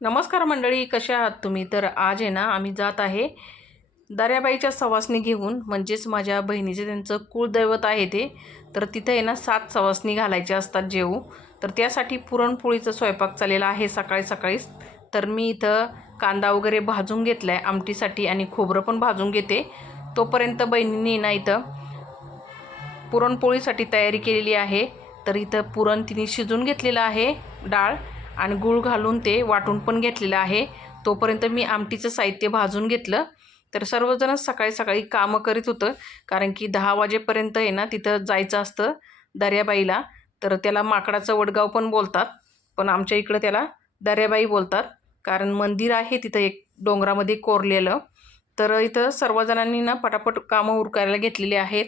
नमस्कार मंडळी कशा आहात तुम्ही? तर आज आहे ना आम्ही जात आहे दर्याबाईच्या सवासणी घेऊन. म्हणजेच माझ्या बहिणीचे त्यांचं कुळदैवत आहे ते. तर तिथं आहे ना सात सवासणी घालायच्या असतात जेऊ. तर त्यासाठी पुरणपोळीचा स्वयंपाक चाललेला आहे सकाळी सकाळीच. तर मी इथं कांदा वगैरे भाजून घेतला आहे आमटीसाठी आणि खोबरं पण भाजून घेते. तोपर्यंत बहिणीने ना इथं पुरणपोळीसाठी तयारी केलेली आहे. तर इथं पुरण तिने शिजून घेतलेलं आहे डाळ. आणि गूळ घालून ते वाटून पण घेतलेलं आहे. तोपर्यंत मी आमटीचं साहित्य भाजून घेतलं. तर सर्वजणच सकाळी सकाळी कामं करीत होतं. कारण की दहा वाजेपर्यंत आहे ना तिथं जायचं असतं दर्याबाईला. तर त्याला माकडाचं वडगाव पण बोलतात. पण आमच्या इकडं त्याला दर्याबाई बोलतात. कारण मंदिर आहे तिथं एक डोंगरामध्ये कोरलेलं. तर इथं सर्वजणांनी ना पटापट कामं उरकायला घेतलेली आहेत.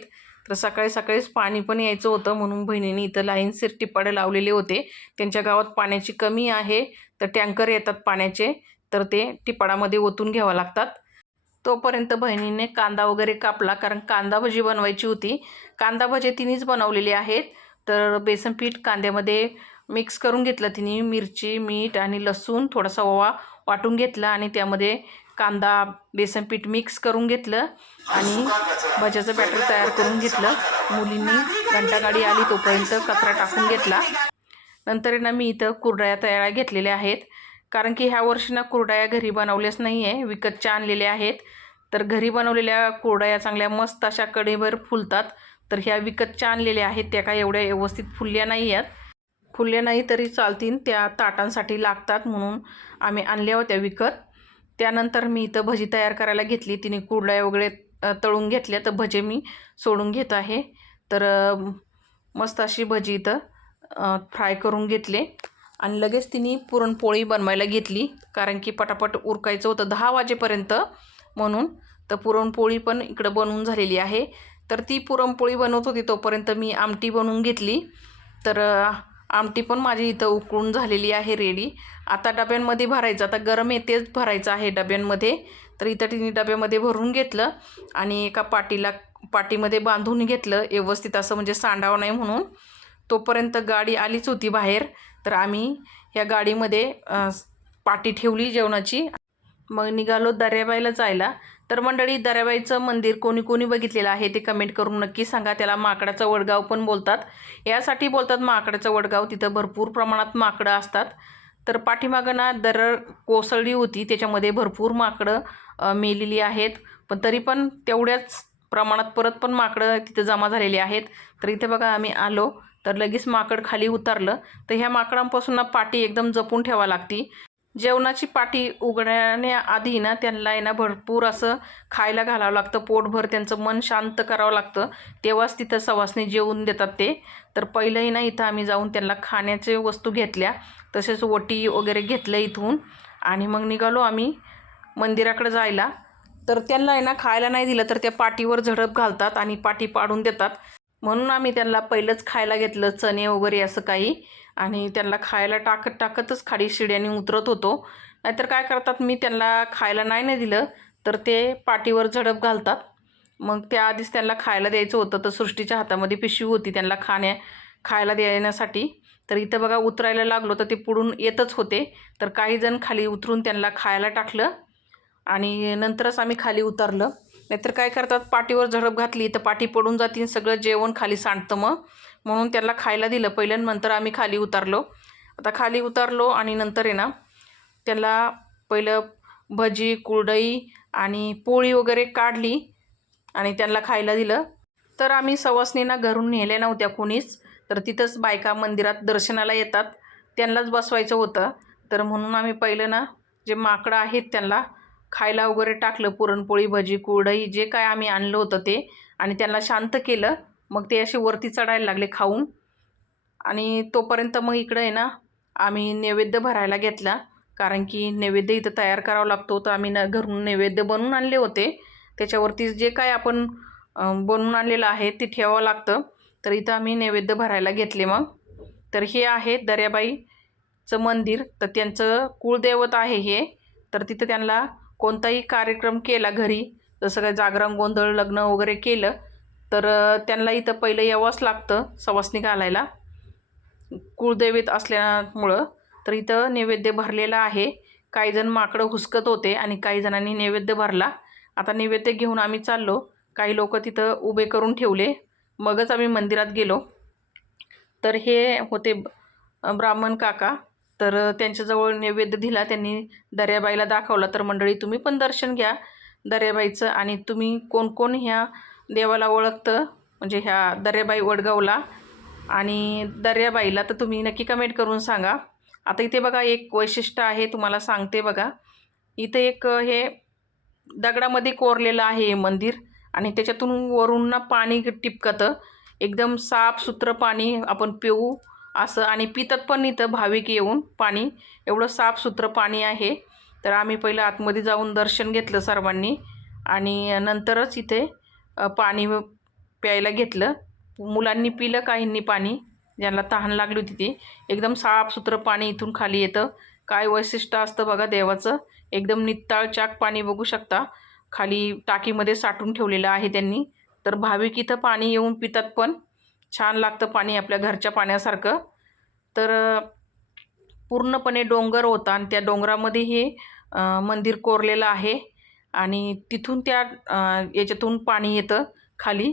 तर सकाळी सकाळीच पाणी पण यायचं होतं म्हणून बहिणीने इथं लाईनशीर टिप्पाडे लावलेले होते. त्यांच्या गावात पाण्याची कमी आहे तर टँकर येतात पाण्याचे तर ते टिपाडामध्ये ओतून घ्यावं लागतात. तोपर्यंत बहिणीने कांदा वगैरे कापला कारण कांदा भजी बनवायची होती. कांदा भजी तिनेच बनवलेली आहेत. तर बेसन पीठ कांद्यामध्ये मिक्स करून घेतलं तिने मिरची मीठ आणि लसूण थोडासा ओवा वाटून घेतला आणि त्यामध्ये कांदा बेसन पीठ मिक्स करून घेतलं आणि भज्याचं बॅटर तयार करून घेतलं. मुलींनी घंटागाडी आली तोपर्यंत कचरा टाकून घेतला. नंतर ना मी इथं कुरड्या तयार घेतलेल्या आहेत. कारण की ह्या वर्षी ना कुरड्या घरी बनवल्याच नाही आहे विकतच्या आणलेल्या आहेत. तर घरी बनवलेल्या कुरड्या चांगल्या मस्त अशा कडेवर फुलतात. तर ह्या विकतच्या आणलेल्या आहेत त्या काय एवढ्या व्यवस्थित फुलल्या नाही आहेत फुलल्या नाही तरी चालतील त्या ताटांसाठी लागतात म्हणून आम्ही आणल्या होत्या विकत. त्यानंतर मी इथं भजी तयार करायला घेतली. तिने कुरड्या वगैरे तळून घेतल्या. तर भजे मी सोडून घेत आहे. तर मस्त अशी भजी इथं फ्राय करून घेतले. आणि लगेच तिने पुरणपोळी बनवायला घेतली. कारण की पटापट उरकायचं होतं दहा वाजेपर्यंत म्हणून. तर पुरणपोळी पण इकडं बनवून झालेली आहे. तर ती पुरणपोळी बनवत होती तोपर्यंत मी आमटी बनवून घेतली. तर आमटी पण माझी इथं उकळून झालेली आहे रेडी आता डब्यांमध्ये भरायचं आता गरम येतेच भरायचं आहे डब्यांमध्ये. तर इथं तिने डब्यामध्ये भरून घेतलं आणि एका पाटीला पाटीमध्ये बांधून घेतलं व्यवस्थित असं म्हणजे सांडावं नाही म्हणून. तोपर्यंत गाडी आलीच होती बाहेर. तर आम्ही ह्या गाडीमध्ये पाटी ठेवली जेवणाची. मग निघालो दर्याबाईला जायला. तर मंडळी दर्याबाईचं मंदिर कोणी कोणी बघितलेलं आहे ते कमेंट करून नक्की सांगा. त्याला माकडाचं वडगाव पण बोलतात. यासाठी बोलतात माकडाचं वडगाव. तिथं भरपूर प्रमाणात माकडं असतात. तर पाठीमागं ना दरड कोसळली होती. त्याच्यामध्ये भरपूर माकडं मेलेली आहेत. पण तरी पण तेवढ्याच प्रमाणात परत पण माकडं तिथं जमा झालेली आहेत. तर इथे बघा आम्ही आलो. तर लगेच माकड खाली उतरलं. तर ह्या माकडांपासून ना पाठी एकदम जपून ठेवा लागती. जेवणाची पाटी उघडण्याआधी ना त्यांना आहे ना भरपूर असं खायला घालावं लागतं. पोटभर त्यांचं मन शांत करावं लागतं. तेव्हाच तिथं सवासने जेवून देतात ते. तर पहिलंही ना इथं आम्ही जाऊन त्यांना खाण्याचे वस्तू घेतल्या. तसेच वटी वगैरे घेतलं इथून. आणि मग निघालो आम्ही मंदिराकडे जायला. तर त्यांना आहे ना खायला नाही दिलं तर त्या पाटीवर झडप घालतात आणि पाटी पाडून देतात. म्हणून आम्ही त्यांना पहिलंच खायला घेतलं चणे वगैरे असं काही. आणि त्यांना खायला टाकत टाकतच खाली शिड्याने उतरत होतो. नाहीतर काय करतात मी त्यांना खायला नाही नाही दिलं. तर ते पाठीवर झडप घालतात. मग त्याआधीच त्यांना खायला द्यायचं होतं. तर सृष्टीच्या हातामध्ये पिशवी होती त्यांना खाण्या खायला देण्यासाठी. तर इथं बघा उतरायला लागलो तर ते पुढून येतच होते. तर काही जण खाली उतरून त्यांना खायला टाकलं. आणि नंतरच आम्ही खाली उतरलं. नाहीतर काय करतात? पाठीवर झडप घातली तर पाठी पडून जातील सगळं जेवण खाली सांडतं मग. म्हणून त्याला खायला दिलं. पहिल्यानंतर आम्ही खाली उतरलो. आता खाली उतरलो आणि नंतर आहे ना त्याला पहिलं भजी कुरडई आणि पोळी वगैरे काढली आणि त्यांना खायला दिलं. तर आम्ही सवासनींना घरून नेल्या नव्हत्या कोणीच. तर तिथंच बायका मंदिरात दर्शनाला येतात. त्यांनाच बसवायचं होतं. तर म्हणून आम्ही पहिलं ना जे माकडं आहेत त्यांना खायला वगैरे टाकलं पुरणपोळी भजी कुरडई जे काय आम्ही आणलं होतं ते आणि त्यांना शांत केलं. मग ते असे वरती चढायला लागले खाऊन. आणि तोपर्यंत मग इकडं आहे ना आम्ही नैवेद्य भरायला घेतला. कारण की नैवेद्य इथं तयार करावा लागतो. तर आम्ही न घरून नैवेद्य बनवून आणले होते. त्याच्यावरती जे काय आपण बनवून आणलेलं आहे ते ठेवावं लागतं. तर इथं आम्ही नैवेद्य भरायला घेतले मग. तर हे आहे दर्याबाईचं मंदिर. तर त्यांचं कुळदैवत आहे हे. तर तिथं त्यांना कोणताही कार्यक्रम केला घरी जसं काय जागरण गोंधळ लग्न वगैरे केलं तर त्यांना इथं पहिलं यावंच लागतं सवासणी घालायला. कुळदैवत असल्यामुळं तर इथं नैवेद्य भरलेला आहे. काही जण माकडं हुसकत होते आणि काही जणांनी नैवेद्य भरला. आता नैवेद्य घेऊन आम्ही चाललो. काही लोक तिथं उभे करून ठेवले. मगच आम्ही मंदिरात गेलो. तर हे होते ब्राह्मण काका. तर त्यांच्याजवळ नैवेद्य दिला त्यांनी दर्याबाईला दाखवला. तर मंडळी तुम्ही पण दर्शन घ्या दर्याबाईचं आणि तुम्ही कोण कोण ह्या देवाला ओळखतं? म्हणजे ह्या दर्याबाई वडगावला. आणि दर्याबाईला तर तुम्ही नक्की कमेंट करून सांगा. आता इथे बघा एक वैशिष्ट्य आहे तुम्हाला सांगते बघा. इथे एक हे दगडामध्ये कोरलेलं आहे हे मंदिर आणि त्याच्यातून वरून ना पाणी टिपकतं. एकदम साफसुथरं पाणी आपण पिऊ असं आणि पितात पण इथं भाविक येऊन पाणी एवढं साफसुथरं पाणी आहे. तर आम्ही पहिलं आतमध्ये जाऊन दर्शन घेतलं सर्वांनी आणि नंतरच इथे पाणी प्यायला घेतलं. मुलांनी पिलं काहींनी पाणी ज्यांना तहान लागली होती ती. एकदम साफसुथरं पाणी इथून खाली येतं. काय वैशिष्ट्य असतं बघा देवाचं. एकदम नित्ताळ चाक पाणी बघू शकता. खाली टाकीमध्ये साठून ठेवलेलं आहे त्यांनी. तर भाविक इथं पाणी येऊन पितात पण छान लागतं पाणी आपल्या घरच्या पाण्यासारखं. तर पूर्णपणे डोंगर होता आणि त्या डोंगरामध्ये हे मंदिर कोरलेलं आहे. आणि तिथून त्या याच्यातून पाणी येतं खाली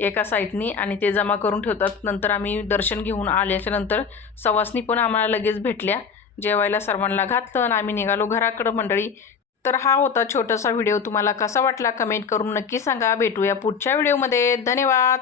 एका साईडनी आणि ते जमा करून ठेवतात. नंतर आम्ही दर्शन घेऊन आल्याच्यानंतर सवासनी पण आम्हाला लगेच भेटल्या. जेवायला सर्वांना घातलं आणि आम्ही निघालो घराकडं मंडळी. तर हा होता छोटासा व्हिडिओ. तुम्हाला कसा वाटला कमेंट करून नक्की सांगा. भेटूया पुढच्या व्हिडिओमध्ये. धन्यवाद!